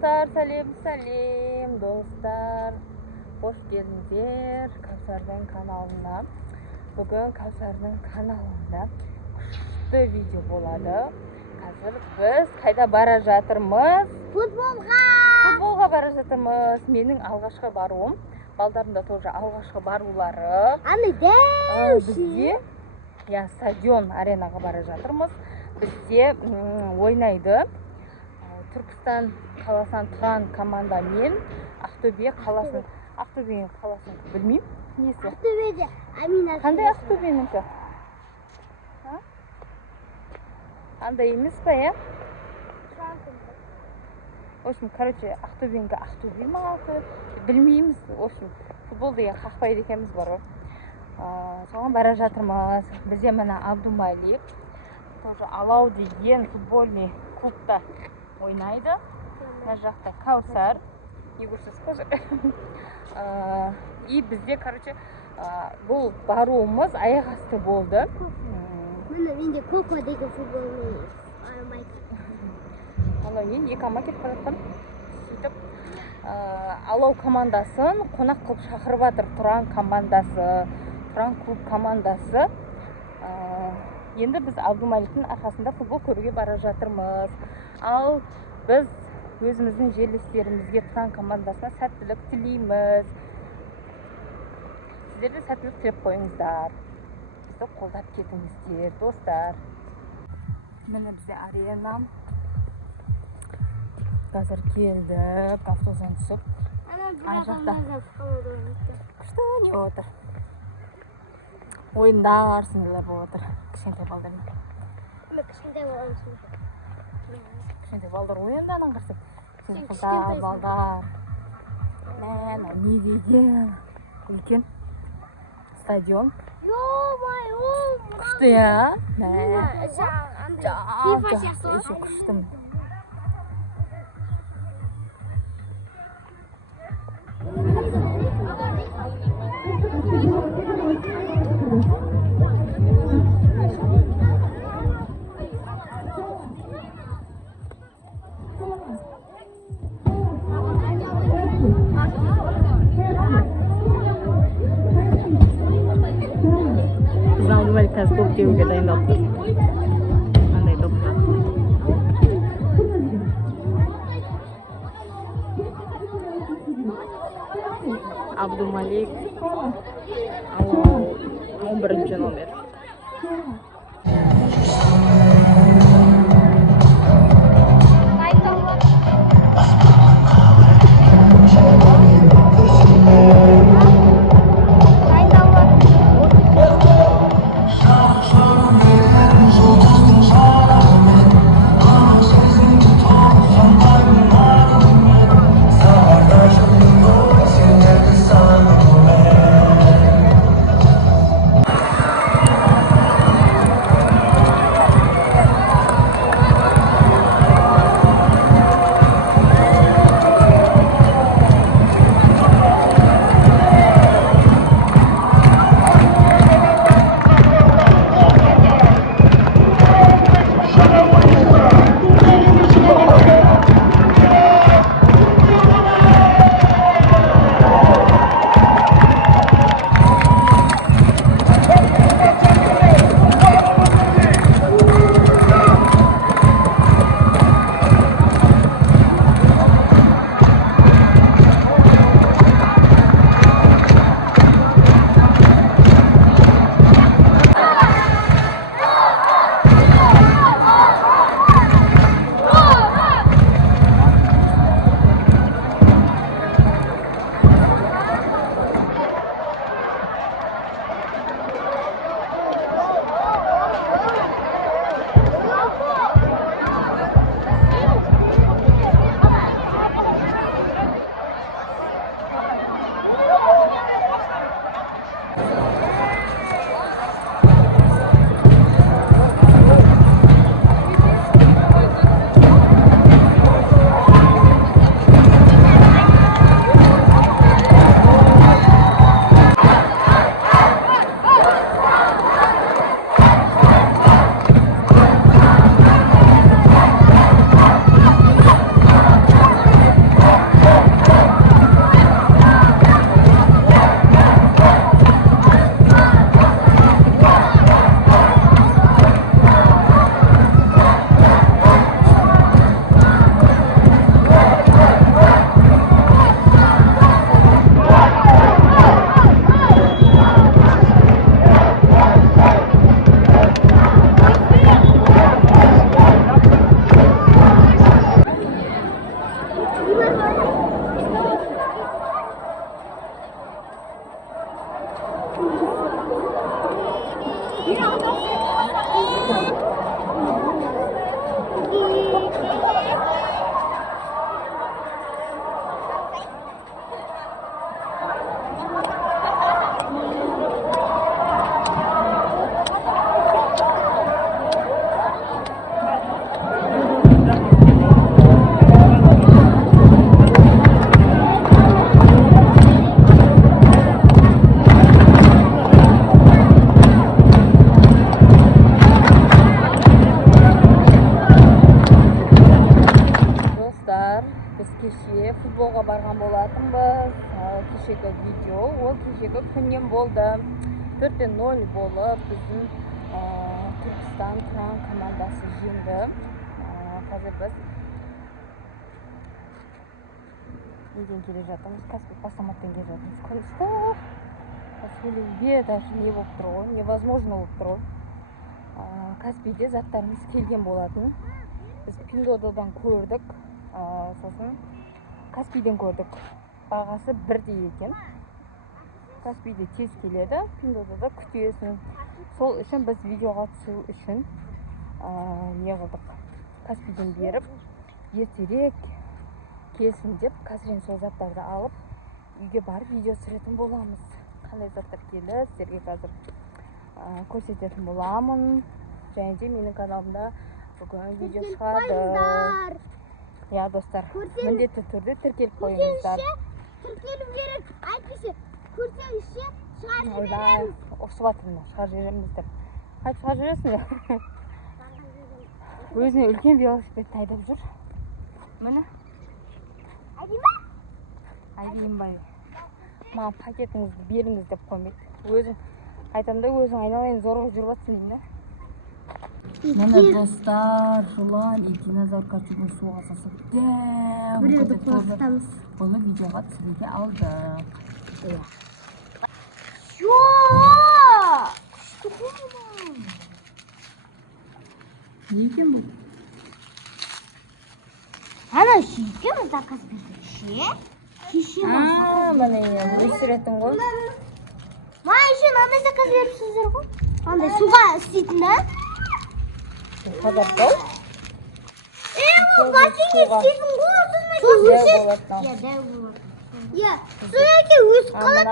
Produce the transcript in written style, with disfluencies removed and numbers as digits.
Сәлем достар, қош келдіңдер Кәусардың каналына. Бүгін Кәусардың каналында күшті видео болады. Қазір біз қайда бара жатырмыз? Футболға бара жатырмыз. Менің алғашқы баруым, балдардың да тоже алғашқы барулары. Бізде стадион аренаға бара жатырмыз. Бізде ойнайды Түркістан қаласынан тұрған команда мен Ақтөбе қаласын білмеймін. Несі? Ақтөбеде Амина. Қандай Ақтөбенікі? Андай емес па, В общем, Ақтөбенікі Ақтөбе ма? Білмейміз. В общем, футбол деген қақпайды екенбіз бар ғой. Соған бара жатырмыз. Бізде мына Абдумалик, тоже Алау деген футбольный клубта ойнайды. Мына жақта Кәусар, не көрсіз қожыр. И бізде, бұл баруымыз аяқ асты болды. Мына менде Коко деген футболный Алау мен екі ама кетіп қалатқан. Сөйтіп, Алау командасын қонақ қылып шақырып жатыр. Тұран клуб командасы. Енді біз Абдумаликтің арқасында футбол көруге бара жатырмыз. Ал біз өзіміздің жерлестерімізге Тұран командасына сәттілік тілейміз. Сіздер де сәттілік тілеп қойыңыздар. Бізді қолдап кетіңіздер, достар. Міне бізде арена. Қазір келдік, автобустан түсіп. Ай жақта күшті не отыр. Ойындар сынылар болып отыр. Кішкентай балдармен. Кішкентай балдар ойындарынан қырсып. Қыздар, балдар. Не деген үлкен стадион. Күшті, күшті. Қазір доп теуге дайындалып тұр. Қандай доп? Абдумалик 11-ші номер. Достар, біз кеше футболға барған болатынбыз. Кешегі видео ол кешегі күннен болды. 4-0 болып біздің Түркістан Тұран командасы жеңді. Қазір біз неден келе жатырмыз? Каспий Пассаматтан келе жатырмыз. Көрдіңіздер? Каспийде даже не болып тұр ғой, невозможно болып тұр ғой. Каспийде заттарымыз келген болатын. Біз Пиндодадан көрдік, сосын Каспийден көрдік. Бағасы бірдей екен. Каспийде тез келеді, Пиндодада күтесің. Сол үшін біз видеоға түсу үшін не қылдық? Каспийден беріп, ертерек келсін деп, қазір сол заттарды алып, үйге барып видео түсіретін боламыз. Қандай заттар келді, сіздерге қазір көрсететін боламын. Және де менің каналымда бүгін видео шығады. Я, достар, міндетті түрде тіркеліп қойыңыздар. Тіркеліп керек, әйтпесе көрсеңізше шығарып Ойбай, жібереміз. оқысып жатырмын, шығарып жібереміздер. Қайтып шығарып жібересіңдер? Өзіне үлкен велосипедті айдап жүр. Міне. Айдайын бай. Маған пакетіңізді беріңіз деп қоймайды. Өзің айтамын да, өзің айналайын зорға жүріп жатсың деймін да. Міне достар, жылан и динозавр качугын суға салсақ. Біреуді қорқытамыз. Оны видеоға түсіруге алды. Жоқ! Не екен бұл? Ана шүйкеміз заказ берді. Ше? Кеше Міне өсіретін ғой. Маған еще мынандай заказ беріпсіздер ғой. Андай суға істейтін да? Қазір сол? Бұл бассейнге істейтін ғой. Сол Дәу болады. Иә, дәу болады. Иә, сол өсіп қалады.